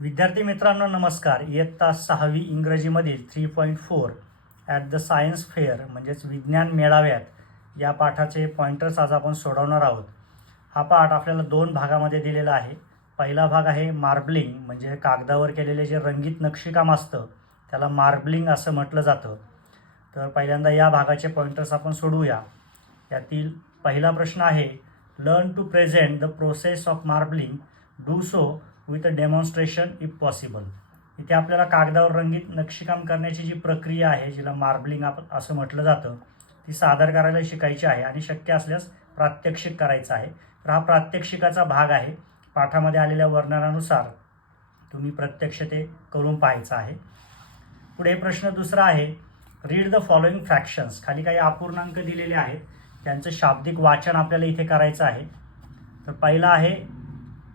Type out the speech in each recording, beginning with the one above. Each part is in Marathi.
विद्यार्थी मित्रांनो नमस्कार. इयत्ता सहावी इंग्रजीमधील three point four at the science fair म्हणजेच विज्ञान मेळाव्यात या पाठाचे पॉइंटर्स आज आपण सोडवणार आहोत. हा पाठ आपल्याला दोन भागामध्ये दिलेला आहे. पहिला भाग आहे मार्बलिंग म्हणजे कागदावर केलेले जे रंगीत नक्षीकाम असतं त्याला मार्बलिंग असं म्हटलं जातं. तर पहिल्यांदा या भागाचे पॉइंटर्स आपण सोडवूया. यातील पहिला प्रश्न आहे learn to present the process of marbling do so with a demonstration if possible इथे आपल्याला कागदावर रंगीत नक्षीकाम करण्याची जी प्रक्रिया आहे जिला मार्बलिंग आपण असं म्हटलं जातं ती सादर करायला शिकायची आहे आणि शक्य असल्यास प्रात्यक्षिक करायचं आहे. तर हा प्रात्यक्षिकाचा भाग आहे. पाठामध्ये आलेल्या वर्णनानुसार तुम्ही प्रत्यक्ष ते करून पाहायचं आहे. पुढे प्रश्न दुसरा आहे. रीड द फॉलोइंग फ्रॅक्शन्स खाली काही अपूर्णांक दिलेले आहेत. त्यांचं शाब्दिक वाचन आपल्याला इथे करायचं आहे. तर पहिला आहे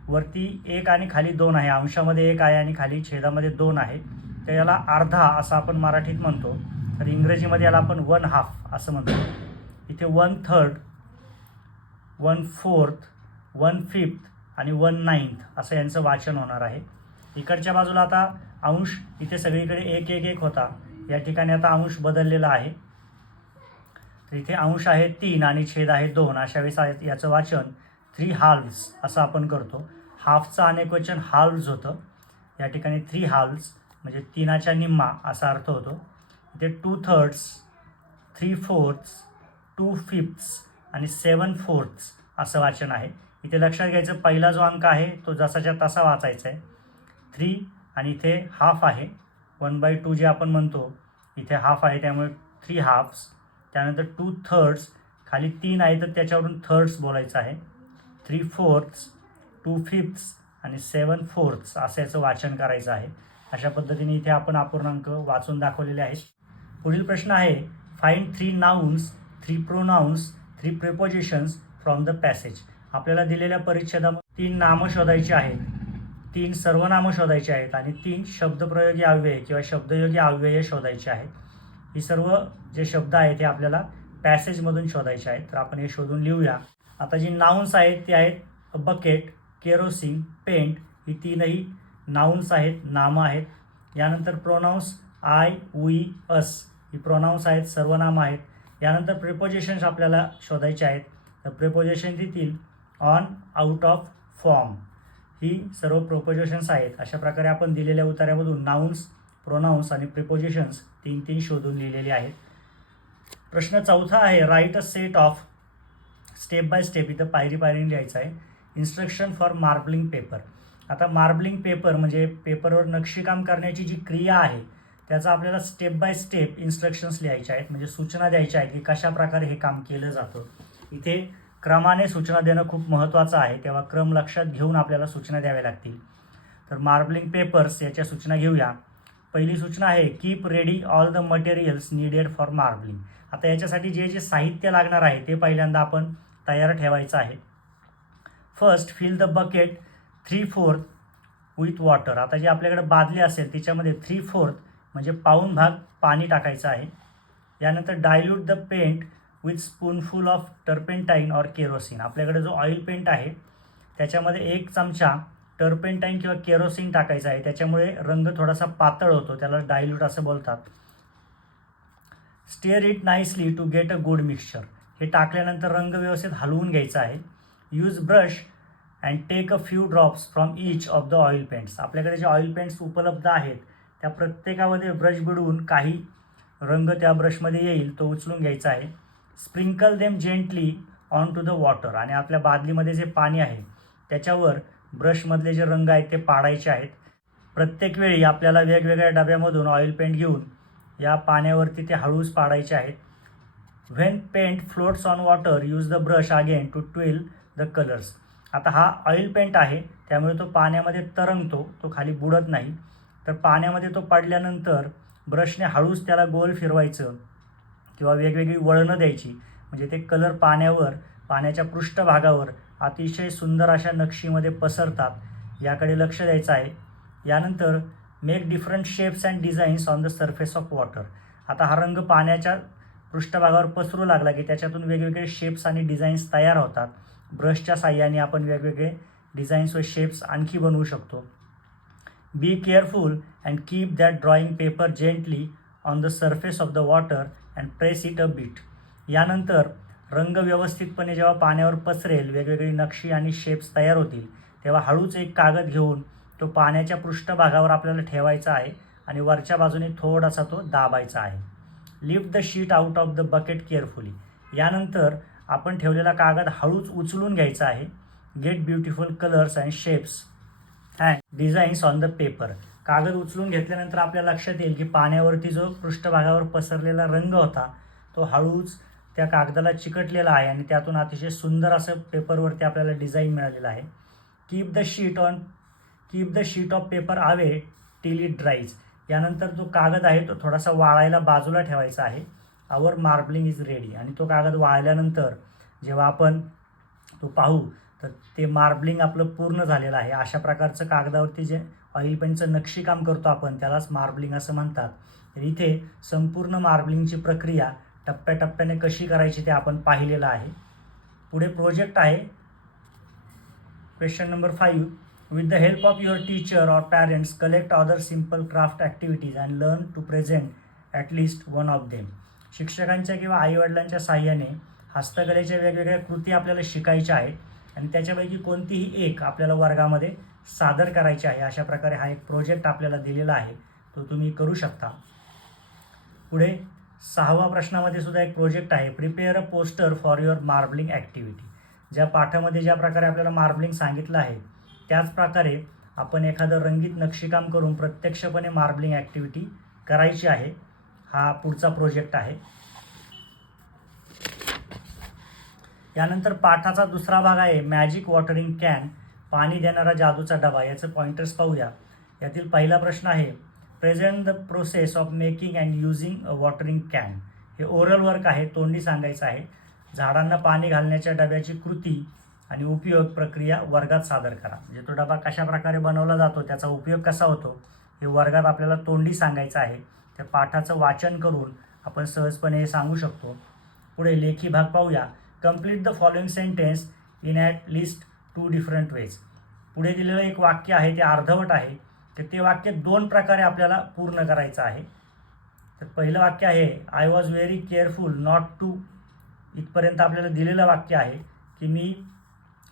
वरती एक आणि खाली दोन आहे. अंशामध्ये एक आहे आणि खाली छेदामध्ये दोन आहे. तर याला अर्धा असं आपण मराठीत म्हणतो. तर इंग्रजीमध्ये याला आपण वन हाफ असं म्हणतो. इथे one third one fourth one fifth आणि वन नाईन्थ असं यांचं वाचन होणार आहे. इकडच्या बाजूला आता अंश इथे सगळीकडे एक एक एक होता. या ठिकाणी आता अंश बदललेला आहे. तर इथे अंश आहे तीन आणि छेद आहे दोन. अशा वेळेस याचं वाचन थ्री हाल्व्स असं आपण करतो. हाफचं अनेक वचन हाल्व्स होतं. या ठिकाणी थ्री हाल्व्स म्हणजे तीनाच्या निम्मा असा अर्थ होतो. इथे two thirds three fourths two fifths आणि सेवन फोर्थ्स असं वाचन आहे. इथे लक्षात घ्यायचं पहिला जो अंक आहे तो जसाच्या तसा वाचायचा आहे थ्री आणि इथे हाफ आहे. वन बाय टू जे आपण म्हणतो इथे हाफ आहे त्यामुळे थ्री हाफ्स त्यानंतर टू थर्ड्स खाली तीन आहे तर त्याच्यावरून थर्ड्स बोलायचं आहे. थ्री फोर्थ्स टू फिफ्थ्स आणि सेवन फोर्थ्स असं याचं वाचन करायचं आहे. अशा पद्धतीने इथे आपण अपूर्णांक वाचून दाखवलेले आहेत. पुढील प्रश्न आहे find three nouns three pronouns three prepositions from the passage आपल्याला दिलेल्या परिच्छेदामध्ये तीन नामं शोधायची आहेत. तीन सर्वनामं शोधायची आहेत आणि तीन शब्दप्रयोगी अव्यय किंवा शब्दयोगी अव्यय शोधायचे आहेत. ही सर्व जे शब्द आहेत ते आपल्याला पॅसेजमधून शोधायचे आहेत. तर आपण हे शोधून लिहूया. आता जी नाउन्स आहेत ते आहेत बकेट केरोसिन पेंट ही तीनही नाउन्स आहेत नामं आहेत. यानंतर प्रोनाऊन्स आय वी अस ही प्रोनाऊन्स आहेत सर्वनामं आहेत. यानंतर प्रिपोजिशन्स आपल्याला शोधायचे आहेत. तर प्रिपोजिशन देतील ऑन आउट ऑफ फॉर्म ही सर्व प्रोपोजिशन्स आहेत. अशा प्रकारे आपण दिलेल्या उतार्यामधून नाउन्स प्रोनाऊन्स आणि प्रिपोजिशन्स तीन तीन शोधून लिहिलेले आहेत. प्रश्न चौथा आहे write a set of step by step इथं पायरी पायरीने लिहायचं आहे. इन्स्ट्रक्शन फॉर मार्बलिंग पेपर आता मार्बलिंग पेपर म्हणजे पेपरवर नक्षीकाम करण्याची जी क्रिया आहे त्याचा आपल्याला स्टेप बाय स्टेप इन्स्ट्रक्शन्स लिहायच्या आहेत. म्हणजे सूचना द्यायच्या आहेत की कशा प्रकारे हे काम केलं जातं. इथे क्रमाने सूचना देणं खूप महत्त्वाचं आहे. तेव्हा क्रम लक्षात घेऊन आपल्याला सूचना द्याव्या लागतील. तर मार्बलिंग पेपर्स याच्या सूचना घेऊया. पहिली सूचना आहे keep ready all the materials needed for marbling आता याच्यासाठी जे जे साहित्य लागणार आहे ते पहिल्यांदा आपण तयार ठेवायचं आहे. First fill the bucket three fourth with water आता जी आपल्याकडे बादली असेल तिच्यामध्ये थ्री फोर्थ म्हणजे पाऊन भाग पाणी टाकायचं आहे. यानंतर dilute the paint with spoonful of turpentine or kerosene आपल्याकडे जो ऑइल पेंट आहे त्याच्यामध्ये एक चमचा टर्पेंटाईन किंवा केरोसिन टाकायचं आहे. त्याच्यामुळे रंग थोडासा पातळ होतो त्याला डायल्यूट असं बोलतात. Stir it nicely to get a good mixture हे टाकल्यानंतर रंग व्यवस्थित हलवून घ्यायचा आहे. Use brush and take a few drops from each of the oil paints आपल्याकडे जे ऑइल पेंट्स उपलब्ध आहेत त्या प्रत्येकामध्ये ब्रश बिडवून काही रंग त्या ब्रशमध्ये येईल तो उचलून घ्यायचा आहे. Sprinkle them gently on to the water आणि आपल्या बादलीमध्ये जे पाणी आहे त्याच्यावर ब्रशमधले जे रंग आहेत ते पाडायचे आहेत. प्रत्येक वेळी आपल्याला वेगवेगळ्या डब्यामधून ऑइल पेंट घेऊन या पाण्यावरती ते हळूच पाडायचे आहेत. When paint floats on water use the brush again to twirl the colours. आता हा ऑइल पेंट आहे त्यामुळे तो पाण्यामध्ये तरंगतो तो खाली बुडत नाही. तर पाण्यामध्ये तो पडल्यानंतर ब्रशने हळूच त्याला गोल फिरवायचं किंवा वेगवेगळी वळणं द्यायची. म्हणजे ते कलर पाण्यावर पाण्याच्या पृष्ठभागावर अतिशय सुंदर अशा नक्षीमध्ये पसरतात याकडे लक्ष द्यायचं आहे. यानंतर make different shapes and designs on the surface of water आता हा रंग पाण्याच्या पृष्ठभागावर पसरू लागला की त्याच्यातून वेगवेगळे शेप्स आणि डिझाईन्स तयार होतात. ब्रशच्या साह्याने आपण वेगवेगळे डिझाईन्स व शेप्स आणखी बनवू शकतो. Be careful and keep that drawing paper gently on the surface of the water and press it a bit यानंतर रंग व्यवस्थितपणे जेव्हा पाण्यावर पसरेल वेगवेगळी नक्षी आणि शेप्स तयार होतील तेव्हा हळूच एक कागद घेऊन तो पाण्याच्या पृष्ठभागावर आपल्याला ठेवायचा आहे आणि वरच्या बाजूने थोडासा तो दाबायचा आहे. Lift the sheet out of the bucket carefully यानंतर आपण ठेवलेला कागद हळूच उचलून घ्यायचा आहे. Get beautiful colours and shapes and designs on the paper कागद उचलून घेतल्यानंतर आपल्या लक्षात येईल की पाण्यावरती जो पृष्ठभागावर पसरलेला रंग होता तो हळूच त्या कागदाला चिकटलेला आहे आणि त्यातून अतिशय सुंदर असं पेपरवरती आपल्याला डिझाईन मिळालेलं आहे. Keep the sheet on keep the sheet of paper away till it dries यानंतर जो कागद आहे तो थोडासा वाळायला बाजूला ठेवायचा आहे. आवर मार्बलिंग इज रेडी आणि तो कागद वाळल्यानंतर जेव्हा आपण तो पाहू तर ते मार्बलिंग आपलं पूर्ण झालेलं आहे. अशा प्रकारचं कागदावरती जे ऑइल पेंटचं नक्षीकाम करतो आपण त्यालाच मार्बलिंग असं म्हणतात. तर इथे संपूर्ण मार्बलिंगची प्रक्रिया टप्प्याटप्प्याने कशी करायची ते आपण पाहिलेलं आहे. पुढे प्रोजेक्ट आहे. Question number five with the help of your teacher or parents collect other simple craft activities and learn to present at least one of them शिक्षकांच्या किंवा आईवडिलांच्या साह्याने हस्तकलेच्या वेगवेगळ्या कृती आपल्याला शिकायच्या आहेत आणि त्याच्यापैकी कोणतीही एक आपल्याला वर्गामध्ये सादर करायची आहे अशा प्रकारे हा एक प्रोजेक्ट आपल्याला दिलेला आहे तो तुम्ही करू शकता. पुढे सहावा प्रश्नामध्ये सुद्धा एक प्रोजेक्ट आहे prepare a poster for your marbling activity. ज्या पाठामध्ये ज्या प्रकारे आपल्याला मार्बलिंग सांगितलं आहे त्याच प्रकारे आपण एखादं रंगीत नक्षीकाम करून प्रत्यक्षपणे मार्बलिंग ॲक्टिव्हिटी करायची आहे. हा पुढचा प्रोजेक्ट आहे. यानंतर पाठाचा दुसरा भाग आहे मॅजिक वॉटरिंग कॅन पाणी देणारा जादूचा डबा याचं पॉइंटर्स पाहूया. यातील पहिला प्रश्न आहे present the process of making and using a watering can हे ओरल वर्क आहे तोंडी सांगायचं आहे. झाडांना पाणी घालण्याच्या डब्याची कृती आणि उपयोग प्रक्रिया वर्गात सादर करा. म्हणजे तो डबा कशा प्रकारे बनवला जातो त्याचा उपयोग कसा होतो हे वर्गात आपल्याला तोंडी सांगायचं आहे. त्या पाठाचं वाचन करून आपण सहजपणे हे सांगू शकतो. पुढे लेखी भाग पाहूया. Complete the following sentence in at least two different ways पुढे दिलेलं एक वाक्य आहे ते अर्धवट आहे. तर ते वाक्य दोन प्रकारे आपल्याला पूर्ण करायचं आहे. तर पहिलं वाक्य आहे I was very careful not to इथपर्यंत आपल्याला दिलेलं वाक्य आहे की मी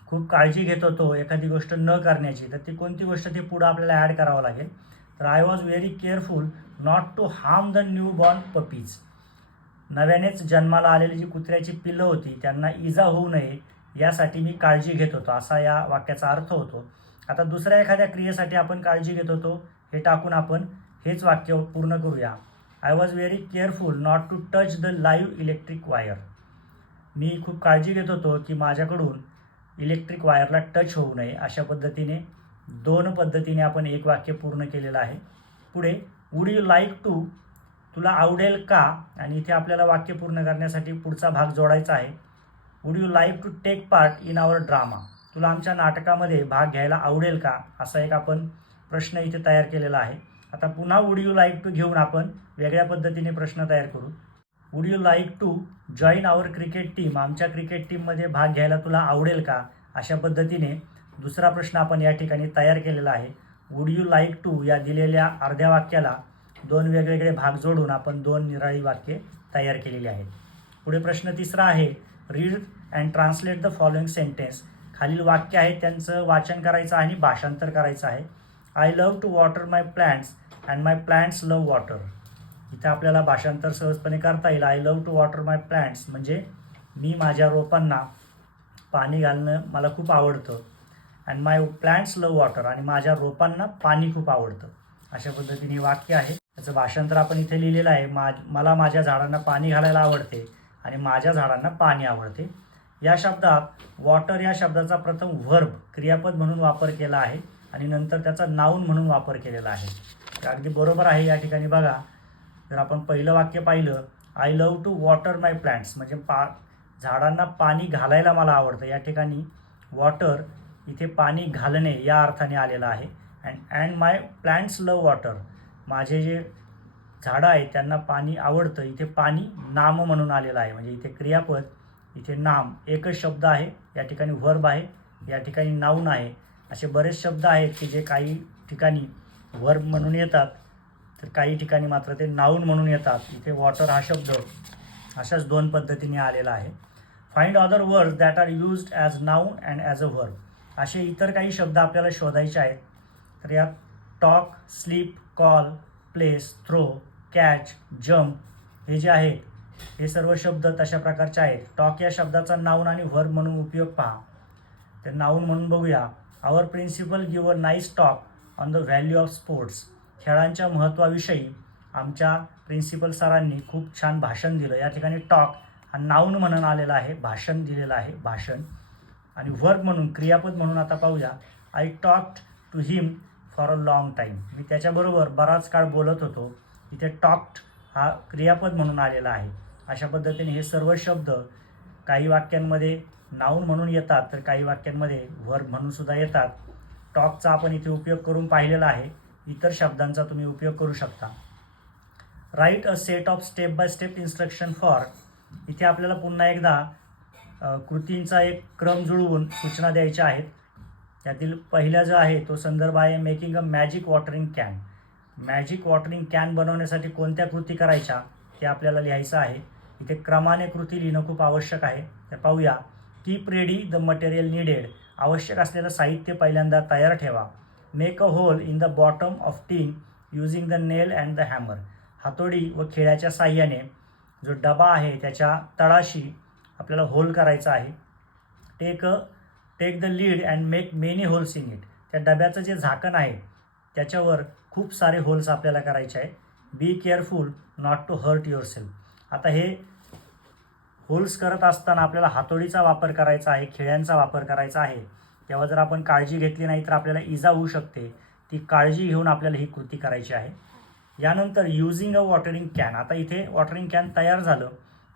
खूप काळजी घेत होतो एखादी गोष्ट न करण्याची. तर ती कोणती गोष्ट ती पुढं आपल्याला ॲड करावं लागेल? तर I was very careful not to harm the new born puppies नव्यानेच जन्माला आलेली जी कुत्र्याची पिल्लं होती त्यांना इजा होऊ नये यासाठी मी काळजी घेत होतो असा या वाक्याचा अर्थ होतो. आता दुसऱ्या एखाद्या क्रियेसाठी आपण काळजी घेत होतो हे टाकून आपण हेच वाक्य पूर्ण करूया. I was very careful not to touch the live electric wire मी खूप काळजी घेत होतो की माझ्याकडून इलेक्ट्रिक वायरला टच होऊ नये अशा पद्धतीने. दोन पद्धतीने आपण एक वाक्य पूर्ण केलेलं आहे. पुढे वुड यू लाईक टू तुला आवडेल का? आणि इथे आपल्याला वाक्य पूर्ण करण्यासाठी पुढचा भाग जोडायचा आहे. Would you like to take part in our drama तुला आमच्या नाटकामध्ये भाग घ्यायला आवडेल का? असा एक आपण प्रश्न इथे तयार केलेला आहे. आता पुन्हा वुड यू लाईक टू घेऊन आपण वेगळ्या पद्धतीने प्रश्न तयार करू. Would you like to join our cricket team आमच्या क्रिकेट टीममध्ये भाग घ्यायला तुला आवडेल का? अशा पद्धतीने दुसरा प्रश्न आपण या ठिकाणी तयार केलेला आहे. वुड यू लाईक टू या दिलेल्या अर्ध्या वाक्याला दोन वेगवेगळे भाग जोडून आपण दोन निराळी वाक्ये तयार केलेली आहेत. पुढे प्रश्न तिसरा आहे. Read and translate the following sentence खालील वाक्य आहे त्यांचं वाचन करायचं आहे आणि भाषांतर करायचं आहे. I love to water my plants and my plants love water इथं आपल्याला भाषांतर सहजपणे करता येईल. I love to water my plants म्हणजे मी माझ्या रोपांना पाणी घालणं मला खूप आवडतं. And my plants love water आणि माझ्या रोपांना पाणी खूप आवडतं. अशा पद्धतीने वाक्य आहे. त्याचं भाषांतर आपण इथे लिहिलेलं आहे. मा मला माझ्या झाडांना पाणी घालायला आवडते आणि माझ्या झाडांना पाणी आवडते. या शब्दात वॉटर या शब्दाचा प्रथम व्हर्ब क्रियापद म्हणून वापर केला आहे आणि नंतर त्याचा नाऊन म्हणून वापर केलेला आहे. अगदी बरोबर आहे या ठिकाणी बघा. जर आपण पहिलं वाक्य पाहिलं I love to water my plants म्हणजे पा झाडांना पाणी घालायला मला आवडतं. या ठिकाणी वॉटर इथे पाणी घालणे या अर्थाने आलेलं आहे. And and my plants love water माझे जे झाडं आहेत त्यांना पाणी आवडतं. इथे पाणी नाम म्हणून आलेलं आहे. म्हणजे इथे क्रियापद इथे नाम एकच शब्द आहे. या ठिकाणी व्हर्ब आहे. या ठिकाणी नाऊन आहे. असे बरेच शब्द आहेत की जे काही ठिकाणी व्हर्ब म्हणून येतात. तर काही ठिकाणी मात्र ते नाऊन म्हणून येतात. इथे वॉटर हा शब्द. अशाच दोन पद्धतीने आलेला आहे. Find other words that are used as noun and as a verb असे इतर काही शब्द आपल्याला शोधायचे आहेत. तर यात talk sleep call place throw catch jump हे जे आहेत हे सर्व शब्द तशा प्रकारचे आहेत. टॉक या शब्दाचा नाऊन आणि व्हर्ब म्हणून उपयोग पहा. तर नाऊन म्हणून बघूया. Our principal give a nice talk on the value of sports खेळांच्या महत्त्वाविषयी आमच्या प्रिन्सिपल सरांनी खूप छान भाषण दिलं. या ठिकाणी टॉक हा नाऊन म्हणून आलेला आहे भाषण दिलेलं आहे भाषण. आणि वर्क म्हणून क्रियापद म्हणून आता पाहूया. I talked to him for a long time मी त्याच्याबरोबर बराच काळ बोलत होतो. इथे टॉक्ड हा क्रियापद म्हणून आलेला आहे. अशा पद्धतीने हे सर्व शब्द काही वाक्यांमध्ये नाऊन म्हणून येतात तर काही वाक्यांमध्ये वर्ब म्हणून सुद्धा येतात. टॉकचा आपण इथे उपयोग करून पाहिलेला आहे. इतर शब्दांचा तुम्ही उपयोग करू शकता. Write a set of step by step instruction for इथे आपल्याला पुन्हा एकदा कृतींचा एक क्रम जुळवून सूचना द्यायच्या आहेत. त्यातील पहिला जो आहे तो संदर्भ आहे making a magic watering can magic watering can बनवण्यासाठी कोणत्या कृती करायच्या ते आपल्याला लिहायचं आहे. इथे क्रमाने कृती लिहिणं खूप आवश्यक आहे. तर पाहूया. Keep ready the material needed आवश्यक असलेलं साहित्य पहिल्यांदा तयार ठेवा. Make a hole in the bottom of tin using the nail and the hammer हातोडी व खेळ्याच्या साह्याने जो डबा आहे त्याच्या तळाशी आपल्याला होल करायचा आहे. Take take the lid and make many holes in it त्या डब्याचं जे झाकण आहे त्याच्यावर खूप सारे होल्स आपल्याला करायचे आहे. Be careful not to hurt yourself आता हे होल्स करत असताना आपल्याला हातोडीचा वापर करायचा आहे खेळ्यांचा वापर करायचा आहे. तेव्हा जर आपण काळजी घेतली नाही तर आपल्याला इजा होऊ शकते. ती काळजी घेऊन आपल्याला ही कृती करायची आहे. यानंतर युझिंग अ वॉटरिंग कॅन आता इथे वॉटरिंग कॅन तयार झालं.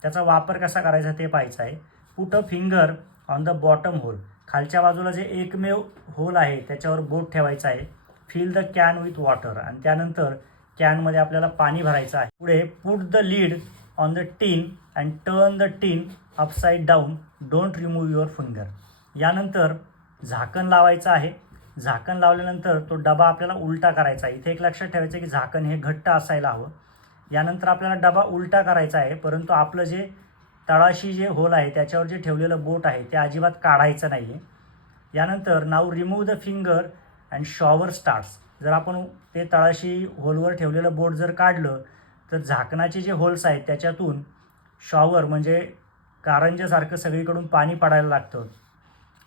त्याचा वापर कसा करायचा ते पाहायचं आहे. Put a finger on the bottom hole खालच्या बाजूला जे एकमेव होल आहे त्याच्यावर बोट ठेवायचा आहे. Fill the can with water आणि त्यानंतर कॅनमध्ये आपल्याला पाणी भरायचं आहे. पुढे put the lid on the tin and turn the tin upside down don't remove your finger यानंतर झाकण लावायचं आहे. झाकण लावल्यानंतर तो डबा आपल्याला उलटा करायचा आहे. इथे एक लक्षात ठेवायचं की झाकण हे घट्ट असायला हवं. यानंतर आपल्याला डबा उलटा करायचा आहे परंतु आपलं जे तळाशी जे होल आहे त्याच्यावर जे ठेवलेलं बोट आहे ते अजिबात काढायचं नाही आहे यानंतर now remove the finger and shower starts जर आपण ते तळाशी होलवर ठेवलेलं बोट जर काढलं तर झाकणाचे जे होल्स आहेत त्याच्यातून शॉवर म्हणजे कारंजासारखं सगळीकडून पाणी पडायला लागतं.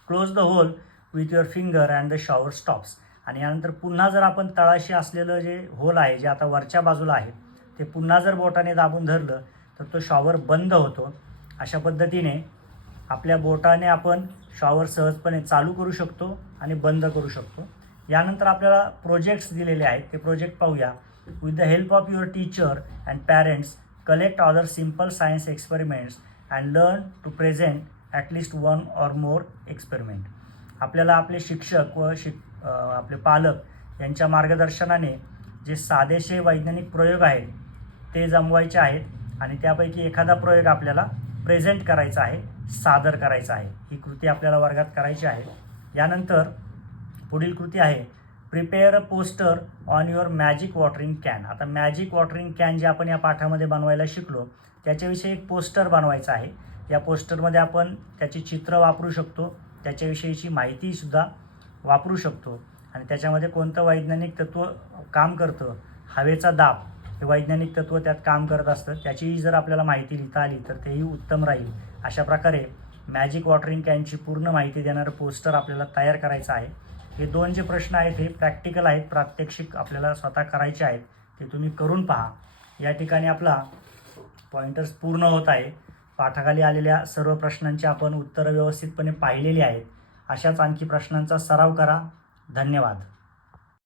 Close the hole with your finger and the shower stops आणि यानंतर पुन्हा जर आपण तळाशी असलेलं जे होल आहे जे आता वरच्या बाजूला आहे ते पुन्हा जर बोटाने दाबून धरलं तर तो शॉवर बंद होतो. अशा पद्धतीने आपल्या बोटाने आपण शॉवर सहजपणे चालू करू शकतो आणि बंद करू शकतो. यानंतर आपल्याला प्रोजेक्ट्स दिलेले आहेत. ते प्रोजेक्ट पाहूया. With the help of your teacher and parents collect other simple science experiments and learn to present at least one or more experiment आपल्याला आपले शिक्षक व शिक आपले पालक यांच्या मार्गदर्शनाने जे साधेसे वैज्ञानिक प्रयोग आहेत ते जमवायचे आहेत आणि त्यापैकी एखादा प्रयोग आपल्याला प्रेझेंट करायचा आहे सादर करायचा आहे. ही कृती आपल्याला वर्गात करायची आहे. यानंतर पुढील कृती आहे prepare a poster on your magic watering can आता मॅजिक वॉटरिंग कॅन जे आपण या पाठामध्ये बनवायला शिकलो त्याच्याविषयी एक पोस्टर बनवायचं आहे. या पोस्टरमध्ये आपण त्याची चित्र वापरू शकतो त्याच्याविषयीची माहितीसुद्धा वापरू शकतो. आणि त्याच्यामध्ये कोणतं वैज्ञानिक तत्त्व काम करतं? हवेचा दाब. हे वैज्ञानिक तत्त्व त्यात काम करत असतं त्याचीही जर आपल्याला माहिती लिहिता आली तर तेही उत्तम राहील. अशा प्रकारे मॅजिक वॉटरिंग कॅनची पूर्ण माहिती देणारं पोस्टर आपल्याला तयार करायचं आहे. हे दोन जे प्रश्न आहेत हे प्रॅक्टिकल आहेत प्रात्यक्षिक आपल्याला स्वतः करायचे आहेत ते तुम्ही करून पहा. या ठिकाणी आपला पॉइंटर्स पूर्ण होत आहे. पाठाखाली आलेल्या सर्व प्रश्नांची आपण उत्तरं व्यवस्थितपणे पाहिलेली आहेत. अशाच आणखी प्रश्नांचा सराव करा. धन्यवाद.